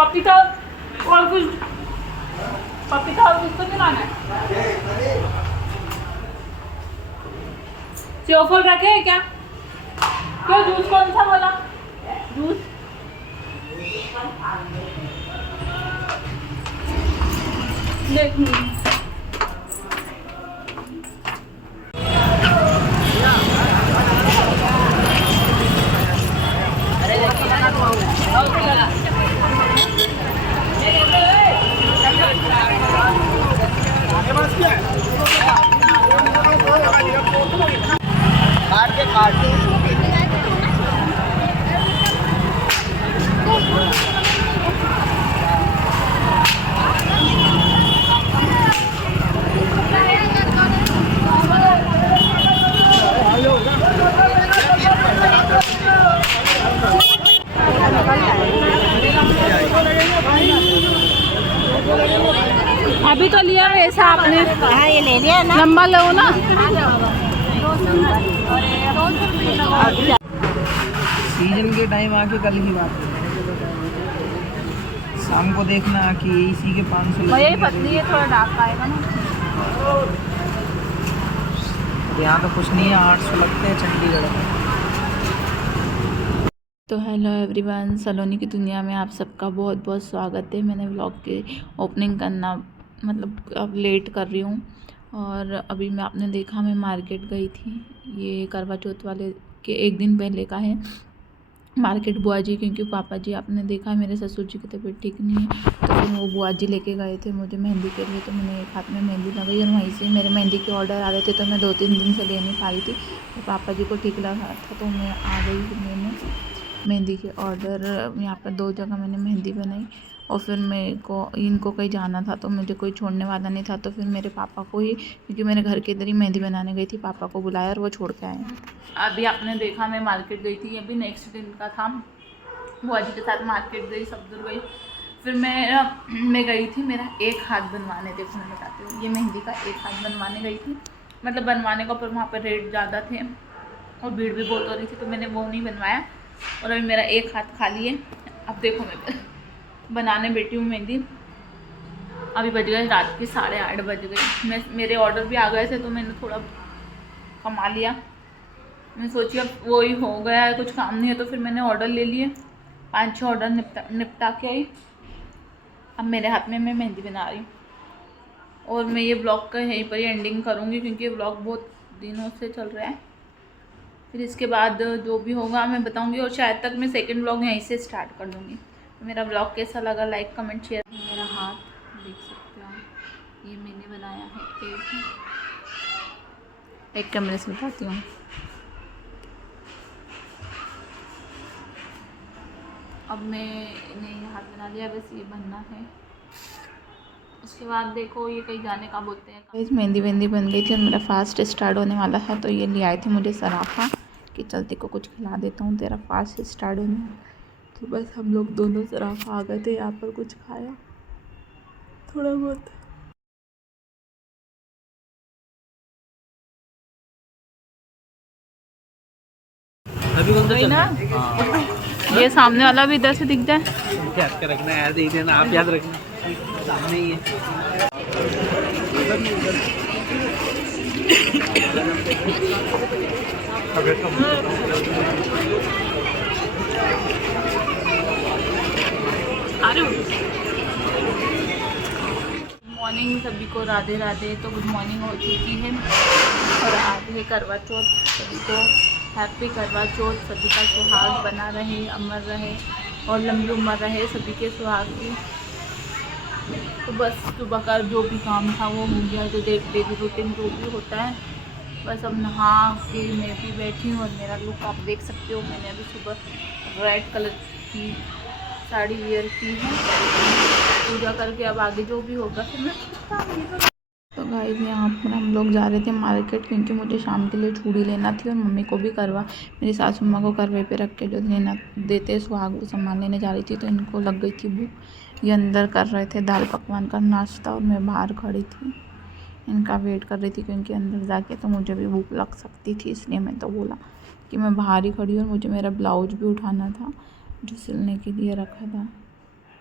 पपीता और कुछ, पपीता और कुछ तो नहीं लाना है। सेवफल रखे हैं क्या? क्यों, जूस कौन सा वाला जूस? देख अभी तो लिया वैसा आपने। हाँ ये ले लिया ना, लंबा लो ना। सीजन के टाइम आके कल की बात है, शाम को देखना कि इसी के 500 भैया पतली है, थोड़ा डार्क आएगा ना। यहाँ तो कुछ नहीं है, 800 लगते हैं चंडीगढ़ में। तो हेलो एवरीवन, सलोनी की दुनिया में आप सबका बहुत बहुत स्वागत है। मैंने व्लॉग की ओपनिंग करना मतलब अब लेट कर रही हूँ। और अभी मैं आपने देखा मैं मार्केट गई थी। ये करवा चौथ वाले के एक दिन पहले का है मार्केट। बुआ जी, क्योंकि पापा जी आपने देखा मेरे ससुर जी की तबीयत ठीक नहीं है, तो फिर वो बुआ जी लेके गए थे मुझे मेहंदी के लिए। तो मैंने एक हाथ में मेहंदी लगाई और वहीं से मेरे मेहंदी के ऑर्डर आ रहे थे, तो मैं 2-3 दिन से ले नहीं पा रही थी। तो पापा जी को ठीक लगा था तो मैं आ गई। फिर मैंने मेहंदी के ऑर्डर यहाँ पर 2 जगह मैंने मेहंदी बनाई। और फिर मेरे को इनको कहीं जाना था तो मुझे कोई छोड़ने वाला नहीं था, तो फिर मेरे पापा को ही, क्योंकि मेरे घर के इधर ही मेहंदी बनाने गई थी, पापा को बुलाया और वो छोड़ के आए। अभी आपने देखा मैं मार्केट गई थी, अभी नेक्स्ट दिन का था। बुआ जी के साथ मार्केट गई, सब दूर गई। फिर मैं गई थी, मेरा एक हाथ बनवाने, देखो मैं बताती हूँ, ये मेहंदी का एक हाथ बनवाने गई थी, मतलब बनवाने का। पर वहाँ पर रेट ज़्यादा थे और भीड़ भी बहुत हो रही थी, तो मैंने वो नहीं बनवाया। और अभी मेरा एक हाथ खाली है। अब देखो मैं बनाने बैठी हूँ मेहंदी। अभी बज गए रात के 8:30 बज गए। मेरे ऑर्डर भी आ गए थे, तो मैंने थोड़ा कमा लिया। मैं सोची अब वो ही हो गया है, कुछ काम नहीं है, तो फिर मैंने ऑर्डर ले लिए। 5-6 ऑर्डर निपटा के आई। अब मेरे हाथ में मैं मेहंदी बना रही हूँ। और मैं ये ब्लॉग का यहीं पर ही एंडिंग करूँगी, क्योंकि ये ब्लॉग बहुत दिनों से चल रहा है। फिर इसके बाद जो भी होगा मैं बताऊंगी, और शायद तक मैं सेकंड ब्लॉग यहीं से स्टार्ट कर दूँगी। तो मेरा ब्लॉग कैसा लगा, लाइक कमेंट शेयर। मेरा हाथ देख सकते हो, ये मैंने बनाया है। एक कैमरे से बताती हूँ। अब मैंने ये हाथ बना लिया, बस ये बनना है। उसके बाद देखो ये कहीं जाने का बोलते हैं। इस मेहंदी बन गई थी और मेरा फास्ट स्टार्ट होने वाला है। तो ये ले आए थे मुझे सराफा कि चलते को कुछ खिला देता हूँ, तेरा फास्ट स्टार्ट होने वाला। तो बस हम लोग दोनों सराफा आ गए थे, यहाँ पर कुछ खाया थोड़ा बहुत। अभी कौन सा चल ना रहा है? ये सामने वाला भी इधर से दिख जाए। याद कर रखना यार, देख देना आप, याद रखना सामने ही है। मॉर्निंग सभी को राधे राधे। तो गुड मॉर्निंग हो चुकी है और आज है करवा चौथ। सभी को हैप्पी करवा चौथ। सभी का सुहाग बना रहे, अमर रहे और लंबी उम्र रहे सभी के सुहाग की। तो बस सुबह का जो भी काम था वो हो गया, जो डेली रूटीन जो भी होता है। बस अब नहा के मैं भी बैठी हूँ और मेरा लुक आप देख सकते हो। मैंने अभी सुबह रेड कलर की साड़ी वेयर की है। पूजा करके अब आगे जो भी होगा फिर मैं बताऊंगी। तो गाइस यहाँ पर हम लोग जा रहे थे मार्केट, क्योंकि मुझे शाम के लिए चूड़ी लेना थी और मम्मी को भी करवा, मेरी सासू माँ को करवे पे रख के जो लेना देते सुहाग वो सामान लेने जा रही थी। तो इनको लग गई थी भूख, ये अंदर कर रहे थे दाल पकवान का नाश्ता और मैं बाहर खड़ी थी इनका वेट कर रही थी, क्योंकि अंदर जाके तो मुझे भी भूख लग सकती थी। इसलिए मैं तो बोला कि मैं बाहर ही खड़ी हूँ। और मुझे मेरा ब्लाउज भी उठाना था जो सिलने के लिए रखा था।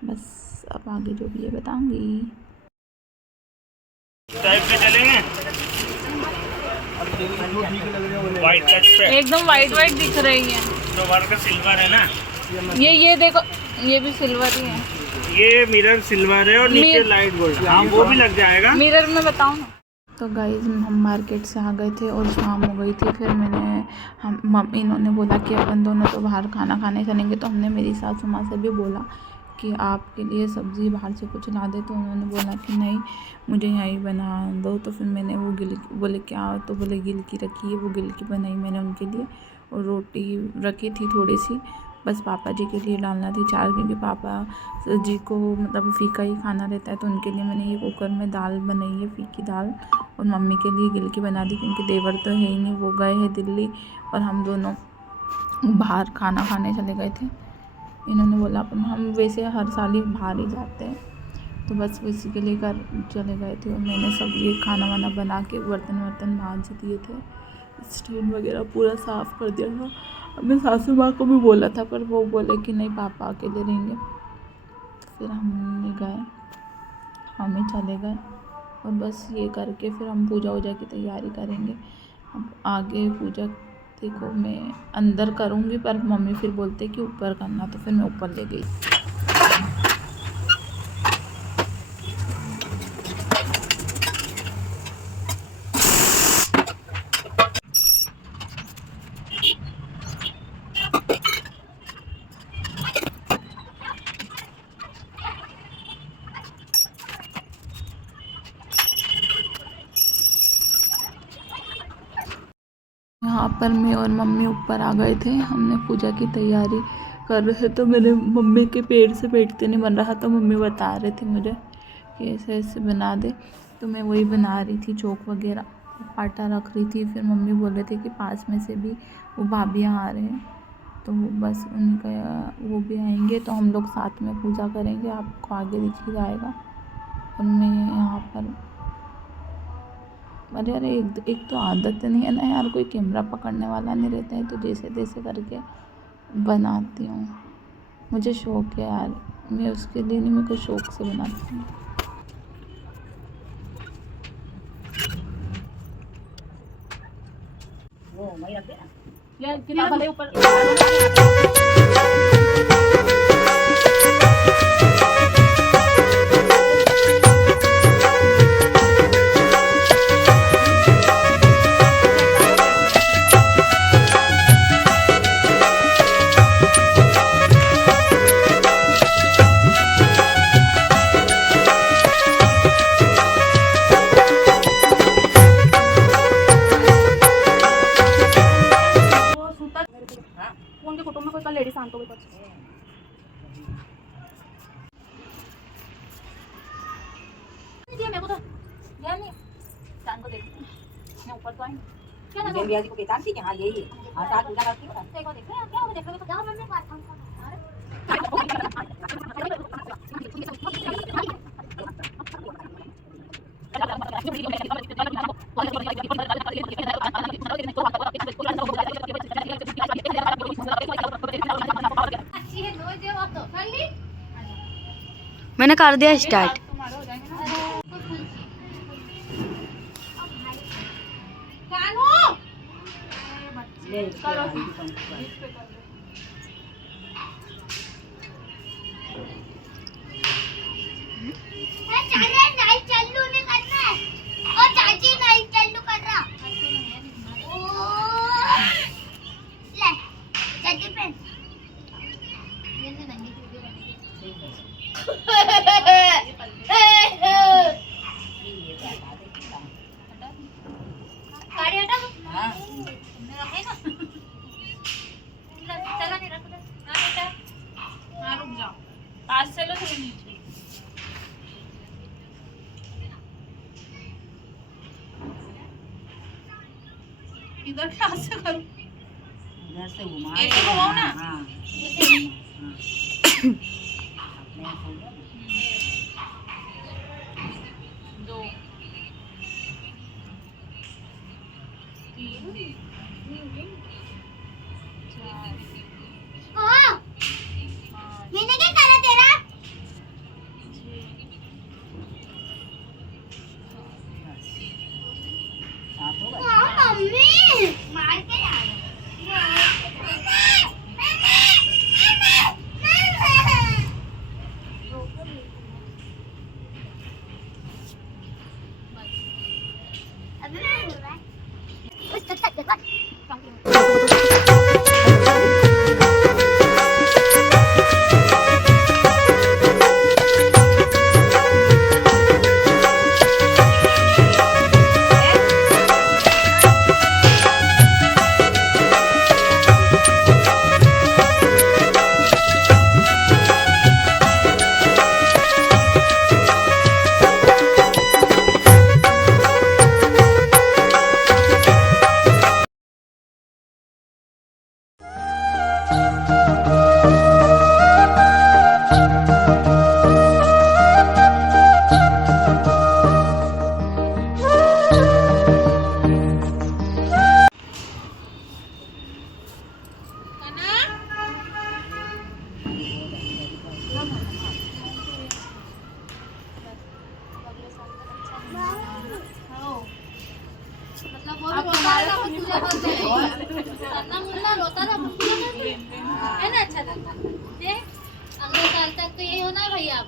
बस अब आगे जो भी है बताऊंगी। टाइप पे चलेंगे, वाइट कट पे एकदम वाइट वाइट दिख रही है। तो वर्क सिल्वर है ना, ये देखो, ये भी सिल्वर ही है। ये मिरर सिल्वर है और नीचे लाइट गोल्ड। हाँ वो भी लग जाएगा। मिरर में बताओ ना। तो गाइज़ हम मार्केट से आ गए थे और शाम हो गई थी। फिर इन्होंने बोला कि अपन दोनों तो बाहर खाना खाने चलेंगे। तो हमने मेरी सासू माँ से भी बोला कि आपके लिए सब्ज़ी बाहर से कुछ ला दे। तो उन्होंने बोला कि नहीं, मुझे यहीं बना दो। तो फिर मैंने वो बोले क्या, तो बोले गिलकी रखी है, वो गिलकी बनाई मैंने उनके लिए। और रोटी रखी थी थोड़ी सी, बस पापा जी के लिए डालना थी 4, क्योंकि पापा जी को मतलब फीका ही खाना रहता है। तो उनके लिए मैंने ये कुकर में दाल बनाई है, फीकी दाल। और मम्मी के लिए गिलकी बना दी, क्योंकि देवर तो है ही नहीं, वो गए हैं दिल्ली और हम दोनों बाहर खाना खाने चले गए थे। इन्होंने बोला अपन, हम वैसे हर साल ही बाहर ही जाते हैं, तो बस इसी के लिए घर चले गए थे। और मैंने सब ये खाना वाना बना के बर्तन वर्तन मांज दिए थे, स्टैंड वगैरह पूरा साफ़ कर दिया था। अपने सासू माँ को भी बोला था, पर वो बोले कि नहीं पापा अकेले रहेंगे। तो फिर हम ही चले गए। और बस ये करके फिर हम पूजा वूजा की तैयारी करेंगे। अब आगे पूजा देखो मैं अंदर करूँगी, पर मम्मी फिर बोलते कि ऊपर करना, तो फिर मैं ऊपर ले गई। यहाँ पर मैं और मम्मी ऊपर आ गए थे। हमने पूजा की तैयारी कर रहे थे। तो मेरे मम्मी के पेड़ से बैठते नहीं बन रहा, तो मम्मी बता रहे थे मुझे कि ऐसे ऐसे बना दे। तो मैं वही बना रही थी, चौक वगैरह आटा रख रही थी। फिर मम्मी बोल रहे थे कि पास में से भी वो भाभियाँ आ रहे हैं, तो बस उनका वो भी आएंगे तो हम लोग साथ में पूजा करेंगे। आपको आगे दिख ही जाएगा। और मैं यहाँ पर अरे एक तो आदत नहीं है ना यार, कोई कैमरा पकड़ने वाला नहीं रहता है, तो जैसे तैसे करके बनाती हूँ। मुझे शौक़ है यार, मैं उसके लिए नहीं, मेरे को शौक़ से बनाती हूँ। यार कितना भले ऊपर उनके कुटुंब में कोई लेडीज आणतो मेरे को तो यार नहीं चांद को देख मैं ऊपर तो आई क्या ना बियाजी को कहता थी कि हां यही हां साथ पूजा करती हूं देखो देख क्या हो देख रहे हो जाओ मम्मी को काम मैंने कर दिया स्टार्ट। इधर क्या से करूं, इधर से घुमा ऐसे घुमाओ ना। हाँ दो तीन चार मैंने क्या करा तेरा? मतलब वो रोता है ना पूजा करते हैं सन्ना मुन्ना रोता था पूजा करते है ना। अच्छा लगता है अगले साल तक तो यही होना है भैया।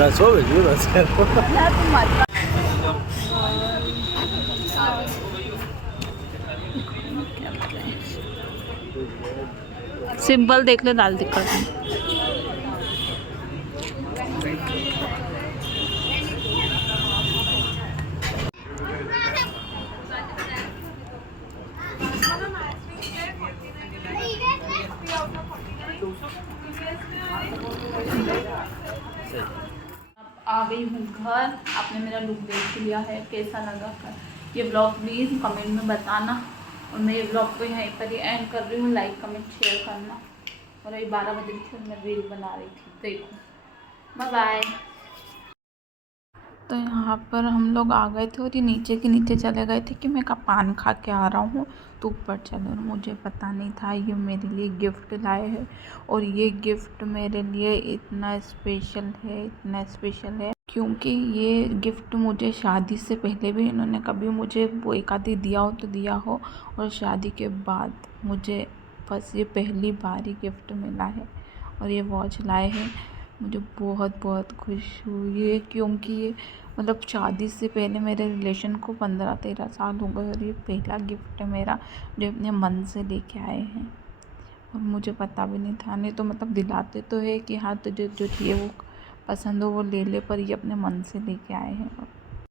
बस हो गई बस सिंपल देख लो, दाल दिक्कत है। आ गई हूँ घर। आपने मेरा लुक देख लिया है, कैसा लगा ये ब्लॉग प्लीज़ कमेंट में बताना। और मैं ये ब्लॉग को यहीं पर ही एंड कर रही हूँ। लाइक कमेंट शेयर करना। और अभी 12 बजे से मैं रील बना रही थी, देखो। Bye bye. तो यहाँ पर हम लोग आ गए थे और ये नीचे के नीचे चले गए थे कि मैं का पान खा के आ रहा हूँ, तो ऊपर चले। मुझे पता नहीं था ये मेरे लिए गिफ्ट लाए हैं। और ये गिफ्ट मेरे लिए इतना स्पेशल है क्योंकि ये गिफ्ट मुझे शादी से पहले भी इन्होंने कभी मुझे वो एक आधी दिया हो तो दिया हो, और शादी के बाद मुझे बस ये पहली बार ही गिफ्ट मिला है। और ये वॉच लाए हैं। मुझे बहुत खुश हुई है क्योंकि ये मतलब शादी से पहले मेरे रिलेशन को 15-13 साल हो गए और ये पहला गिफ्ट है मेरा जो अपने मन से लेके आए हैं। और मुझे पता भी नहीं था, नहीं तो मतलब दिलाते तो है कि हाँ तुझे जो चाहिए वो पसंद हो वो ले ले, पर ये अपने मन से लेके आए हैं।